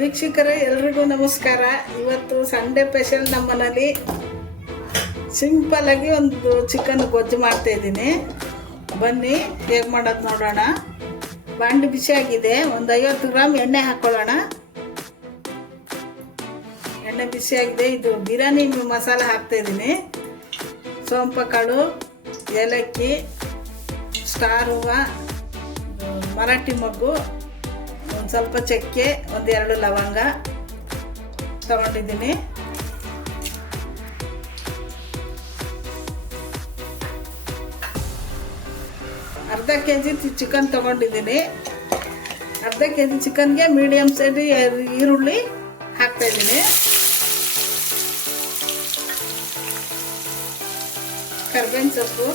ವೀಕ್ಷಕರೇ ಎಲ್ರಿಗೂ ನಮಸ್ಕಾರ. ಇವತ್ತು ಸಂಡೇ ಸ್ಪೆಷಲ್ ನಮ್ಮ ಮನೇಲಿ ಸಿಂಪಲ್ಲಾಗಿ ಒಂದು ಚಿಕನ್ ಗೊಜ್ಜು ಮಾಡ್ತಾಯಿದ್ದೀನಿ. ಬನ್ನಿ ಹೇಗೆ ಮಾಡೋದು ನೋಡೋಣ. ಬಾಂಡಿ ಬಿಸಿಯಾಗಿದೆ, ಒಂದು 50 ಗ್ರಾಮ್ ಎಣ್ಣೆ ಹಾಕ್ಕೊಳ್ಳೋಣ. ಎಣ್ಣೆ ಬಿಸಿಯಾಗಿದೆ. ಇದು ಬಿರಿಯಾನಿ ಮಸಾಲೆ ಹಾಕ್ತಾಯಿದ್ದೀನಿ. ಸೋಂಪು ಕಾಳು, ಏಲಕ್ಕಿ, ಸ್ಟಾರ್ ಹೂವು, ಮರಾಠಿ ಮೊಗ್ಗು, ಒಂದು ಸ್ವಲ್ಪ ಚಕ್ಕೆ, 1-2 ಲವಂಗ ತಗೊಂಡಿದ್ದೀನಿ. ಅರ್ಧ ಕೆಜಿ ಚಿಕನ್ ತಗೊಂಡಿದ್ದೀನಿ. ಅರ್ಧ ಕೆಜಿ ಚಿಕನ್ಗೆ ಮೀಡಿಯಮ್ ಸೈಜ್ ಈರುಳ್ಳಿ ಹಾಕ್ತಾಯಿದ್ದೀನಿ. ಕರ್ಬೇವಿನ ಸೊಪ್ಪು,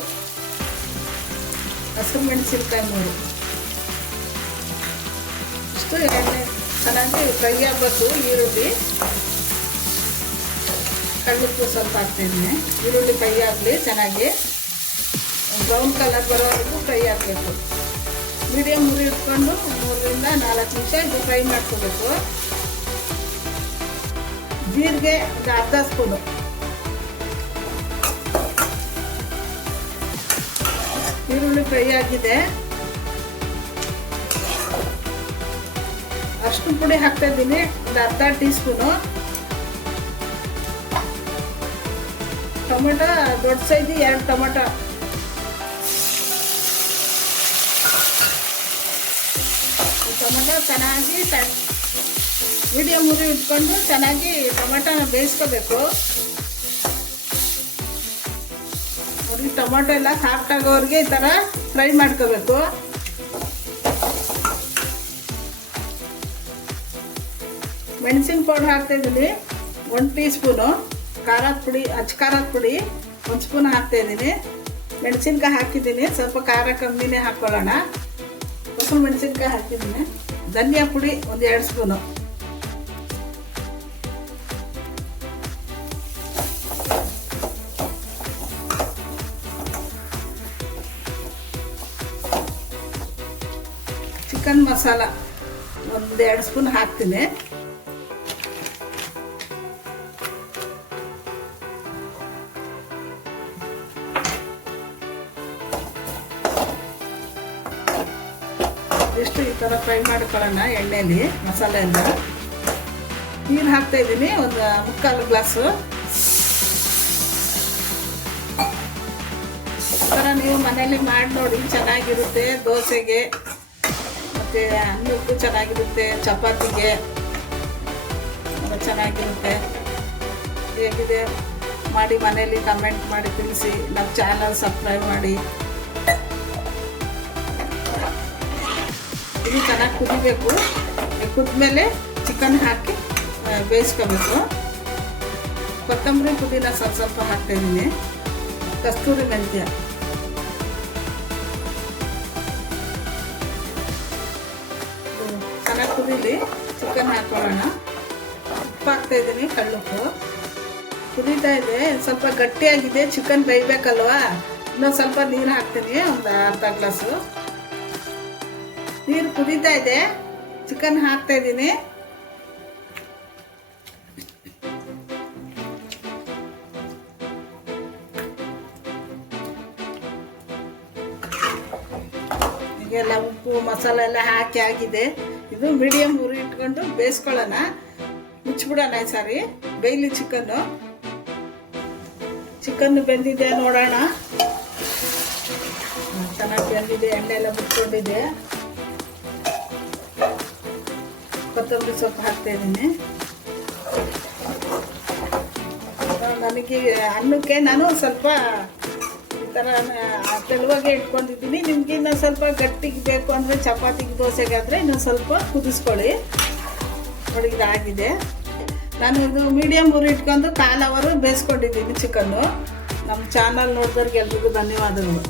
ಹಸಿರು ಮೆಣಸಿನ್ಕಾಯಿ 3. ಇಷ್ಟು ಎಣ್ಣೆ ಚೆನ್ನಾಗಿ ಫ್ರೈ ಆಗಬೇಕು. ಈರುಳ್ಳಿ, ಕಳ್ಳುಪ್ಪು ಸ್ವಲ್ಪ ಹಾಕ್ತಿದ್ದೀನಿ. ಈರುಳ್ಳಿ ಫ್ರೈ ಆಗಲಿ, ಚೆನ್ನಾಗಿ ಬ್ರೌನ್ ಕಲರ್ ಬರೋವರೆಗೂ ಫ್ರೈ ಆಗಬೇಕು. ಮೀಡಿಯಮ್ ಉರಿ ಇಟ್ಕೊಂಡು 3-4 ನಿಮಿಷ ಇದು ಫ್ರೈ ಮಾಡ್ಕೋಬೇಕು. ಜೀರಿಗೆ ಒಂದು ಅರ್ಧ ಸ್ಪೂನು, ಈರುಳ್ಳಿ ಫ್ರೈ ಆಗಿದೆ. ಅರಿಶಿನ ಪುಡಿ ಹಾಕ್ತಾ ಇದ್ದೀನಿ, ಒಂದು ಅರ್ಧ ಟೀ ಸ್ಪೂನು. ಟೊಮೆಟೊ ದೊಡ್ಡ ಸೈಜ್ 2 ಟೊಮೆಟೊ. ಟೊಮೆಟೊ ಚೆನ್ನಾಗಿ ಮೀಡಿಯಮ್ ಉರಿ ಇಟ್ಕೊಂಡು ಚೆನ್ನಾಗಿ ಟೊಮೆಟೊನ ಬೇಯಿಸ್ಕೋಬೇಕು. ನೋಡಿ, ಟೊಮೆಟೊ ಎಲ್ಲ ಸಾಫ್ಟ್ ಆಗೋವರೆಗೆ ಈ ಥರ ಫ್ರೈ ಮಾಡ್ಕೋಬೇಕು. ಮೆಣಸಿನ ಪೌಡರ್ ಹಾಕ್ತಾಯಿದ್ದೀನಿ, 1 ಟೀ ಸ್ಪೂನು. ಖಾರದ ಪುಡಿ, ಅಚ್ಚ ಖಾರದ ಪುಡಿ 1 ಸ್ಪೂನ್ ಹಾಕ್ತಾಯಿದ್ದೀನಿ. ಮೆಣಸಿನ್ಕಾಯಿ ಹಾಕಿದ್ದೀನಿ, ಸ್ವಲ್ಪ ಖಾರ ಕಮ್ಮಿನೇ ಹಾಕ್ಕೊಳ್ಳೋಣ. ಹಸಿರು ಮೆಣಸಿನ್ಕಾಯಿ ಹಾಕಿದ್ದೀನಿ. ಧನಿಯಾ ಪುಡಿ 1-2 ಸ್ಪೂನು. ಚಿಕನ್ ಮಸಾಲ 1-2 ಸ್ಪೂನ್ ಹಾಕ್ತೀನಿ. ಇಷ್ಟು ಈ ಥರ ಫ್ರೈ ಮಾಡ್ಕೊಳ್ಳೋಣ ಎಣ್ಣೆಯಲ್ಲಿ, ಮಸಾಲೆ ಎಲ್ಲ. ನೀರು ಹಾಕ್ತಾಯಿದ್ದೀನಿ, ಒಂದು 3/4 ಗ್ಲಾಸು. ಈ ಥರ ನೀವು ಮನೇಲಿ ಮಾಡಿ ನೋಡಿ, ಚೆನ್ನಾಗಿರುತ್ತೆ. ದೋಸೆಗೆ ಮತ್ತು ಅನ್ನಕ್ಕೂ ಚೆನ್ನಾಗಿರುತ್ತೆ, ಚಪಾತಿಗೆ ಚೆನ್ನಾಗಿರುತ್ತೆ. ಹೇಗಿದೆ ಮಾಡಿ ಮನೇಲಿ ಕಮೆಂಟ್ ಮಾಡಿ ತಿಳಿಸಿ. ನಮ್ಮ ಚಾನಲ್ ಸಬ್ಸ್ಕ್ರೈಬ್ ಮಾಡಿ. ಇದು ಚೆನ್ನಾಗಿ ಕುದಿಬೇಕು. ಕುದ್ಮೇಲೆ ಚಿಕನ್ ಹಾಕಿ ಬೇಯಿಸ್ಕೋಬೇಕು. ಕೊತ್ತಂಬರಿ, ಪುದೀನ ಸ್ವಲ್ಪ ಹಾಕ್ತಾಯಿದ್ದೀನಿ. ಕಸ್ತೂರಿ ಮೆಂತ್ಯ, ಚೆನ್ನಾಗಿ ಕುದೀಲಿ. ಚಿಕನ್ ಹಾಕೊಳ್ಳೋಣ. ಉಪ್ಪು ಹಾಕ್ತಾಯಿದ್ದೀನಿ, ಕಳ್ಳುಪ್ಪು. ಕುದೀತಾ ಇದೆ, ಸ್ವಲ್ಪ ಗಟ್ಟಿಯಾಗಿದೆ. ಚಿಕನ್ ಬೇಯಬೇಕಲ್ವಾ, ಇನ್ನೊಂದು ಸ್ವಲ್ಪ ನೀರು ಹಾಕ್ತೀನಿ, ಒಂದು ಅರ್ಧ ಗ್ಲಾಸು. ನೀರು ಕುದೀತಾ ಇದೆ, ಚಿಕನ್ ಹಾಕ್ತಾ ಇದ್ದೀನಿ. ಈಗೆಲ್ಲ ಉಪ್ಪು ಮಸಾಲೆ ಎಲ್ಲ ಹಾಕಿ ಆಗಿದೆ. ಇದು ಮೀಡಿಯಮ್ ಉರಿ ಇಟ್ಕೊಂಡು ಬೇಯಿಸ್ಕೊಳ್ಳೋಣ. ಮುಚ್ಚಿಬಿಡೋಣ. ಸಾರಿ, ಬೇಯಲಿ ಚಿಕನ್ನು. ಚಿಕನ್ ಬೆಂದಿದೆ ನೋಡೋಣ. ಚೆನ್ನಾಗಿ ಬೆಂದಿದೆ, ಎಣ್ಣೆ ಎಲ್ಲ ಬಿಟ್ಕೊಂಡಿದೆ. ಕೊತ್ತಂಬರಿ ಸೊಪ್ಪು ಹಾಕ್ತಾಯಿದ್ದೀನಿ. ನನಗೆ ಅನ್ನಕ್ಕೆ ನಾನು ಸ್ವಲ್ಪ ಈ ಥರ ತೆಳುವಾಗೆ ಇಟ್ಕೊಂಡಿದ್ದೀನಿ. ನಿಮ್ಗೆ ಇನ್ನೊಂದು ಸ್ವಲ್ಪ ಗಟ್ಟಿಗೆ ಬೇಕು ಅಂದರೆ ಚಪಾತಿಗೆ, ದೋಸೆಗಾದರೆ ಇನ್ನೊಂದು ಸ್ವಲ್ಪ ಕುದಿಸ್ಕೊಳ್ಳಿ. ನೋಡಿ, ಇದಾಗಿದೆ. ನಾನು ಇದು ಮೀಡಿಯಮ್ ಉರಿ ಇಟ್ಕೊಂಡು 1/4 ಅವರ್ ಬೇಯಿಸ್ಕೊಂಡಿದ್ದೀನಿ ಚಿಕನ್ನು. ನಮ್ಮ ಚಾನಲ್ ನೋಡಿದವ್ರಿಗೆ ಎಲ್ರಿಗೂ ಧನ್ಯವಾದಗಳು.